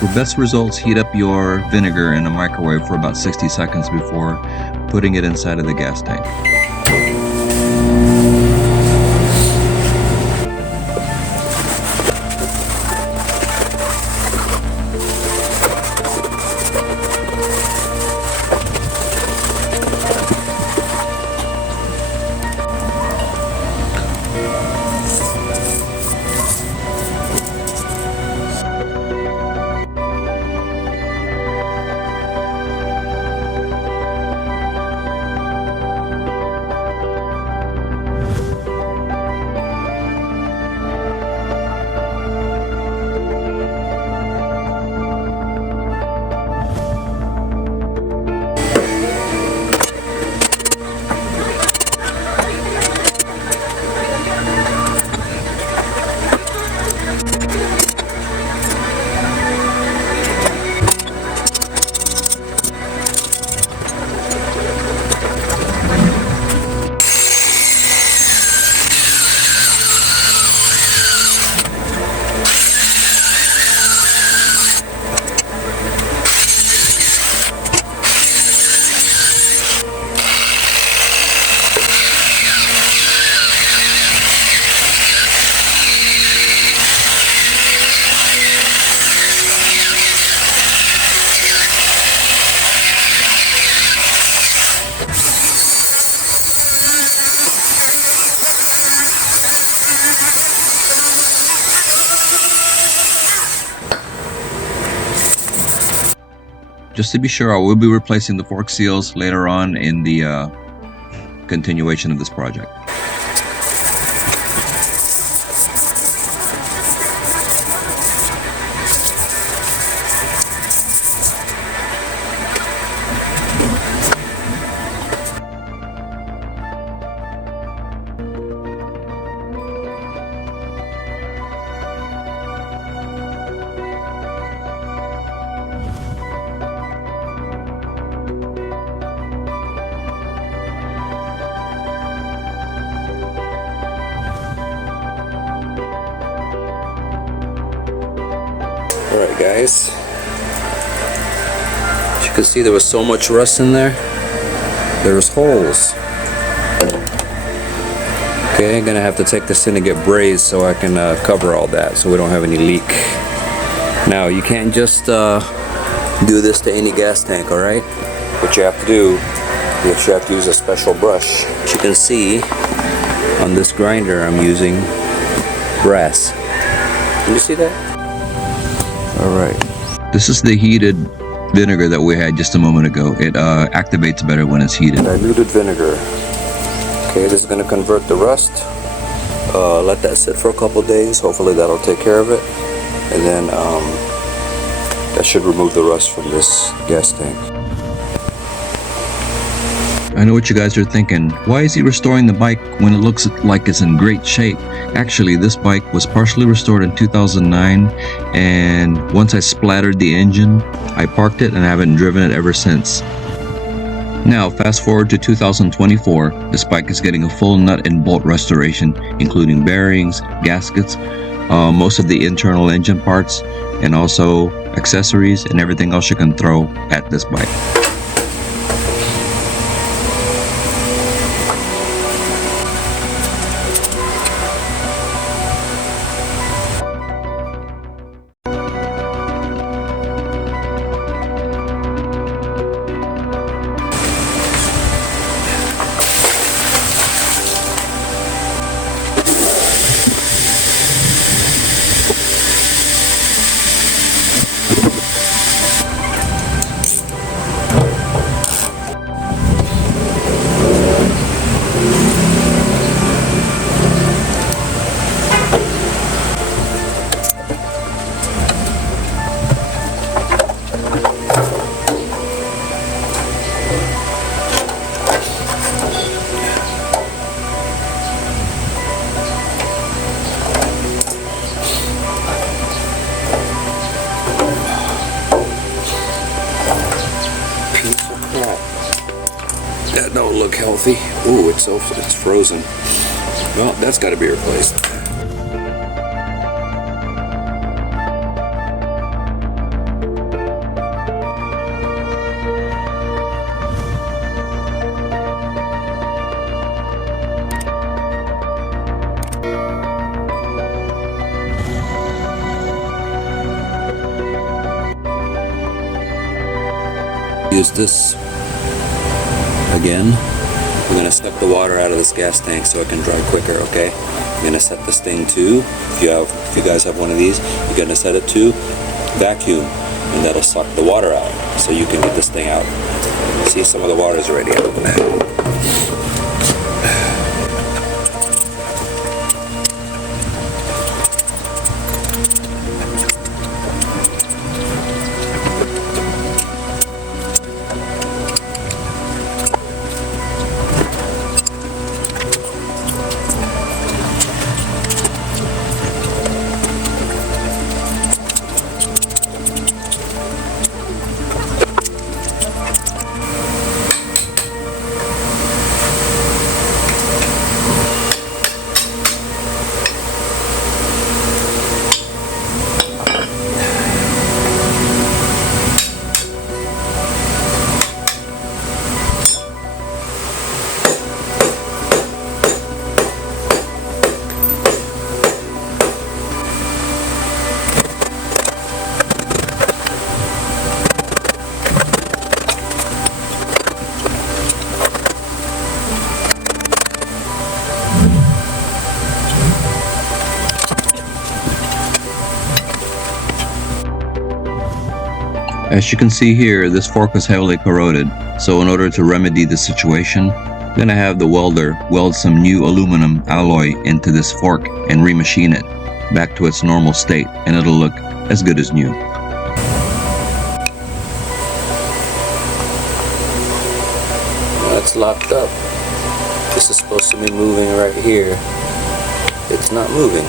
For best results, heat up your vinegar in a microwave for about 60 seconds before putting it inside of the gas tank. Just to be sure, I will be replacing the fork seals later on in the continuation of this project. Alright guys, as you can see, there was so much rust in there. There was holes. Okay, I'm gonna have to take this in and get brazed so I can cover all that so we don't have any leak. Now you can't just do this to any gas tank, alright? What you have to do is you have to use a special brush. As you can see on this grinder, I'm using brass. Can you see that? Alright. This is the heated vinegar that we had just a moment ago. It activates better when it's heated. Diluted vinegar. Okay, this is going to convert the rust. Let that sit for a couple days. Hopefully that'll take care of it. And then that should remove the rust from this gas tank. I know what you guys are thinking. Why is he restoring the bike when it looks like it's in great shape? Actually, this bike was partially restored in 2009, and once I splattered the engine, I parked it and I haven't driven it ever since. Now, fast forward to 2024, this bike is getting a full nut and bolt restoration, including bearings, gaskets, most of the internal engine parts, and also accessories and everything else you can throw at this bike. That don't look healthy. Ooh, it's frozen. Well, that's got to be replaced. use this again. We're going to suck the water out of this gas tank so it can dry quicker, okay? I'm going to set this thing to, if you guys have one of these, you're going to set it to vacuum, and that'll suck the water out so you can get this thing out. See, some of the water is already out. As you can see here, this fork was heavily corroded, so in order to remedy the situation, I'm going to have the welder weld some new aluminum alloy into this fork and remachine it back to its normal state, and it'll look as good as new. That's locked up. This is supposed to be moving right here. It's not moving.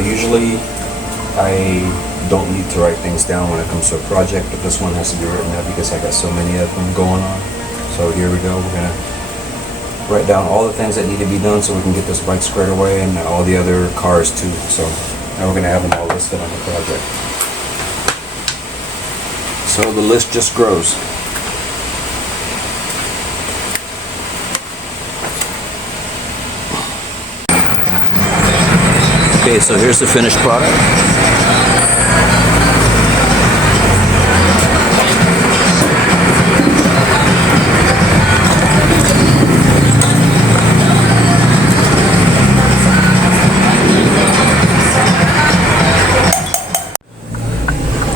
Usually I don't need to write things down when it comes to a project, but this one has to be written down because I got so many of them going on. So here we go. We're gonna write down all the things that need to be done so we can get this bike squared away, and all the other cars too. So now we're gonna have them all listed on the project. So the list just grows. Okay, so here's the finished product.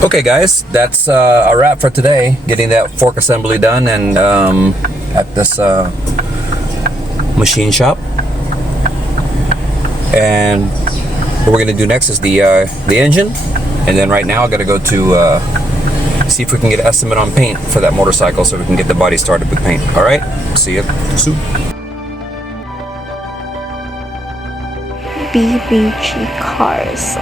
Okay guys, that's a wrap for today. Getting that fork assembly done and at this machine shop. And what we're gonna do next is the engine, and then right now I gotta go to see if we can get an estimate on paint for that motorcycle so we can get the body started with paint. All right, see you soon. BBG cars.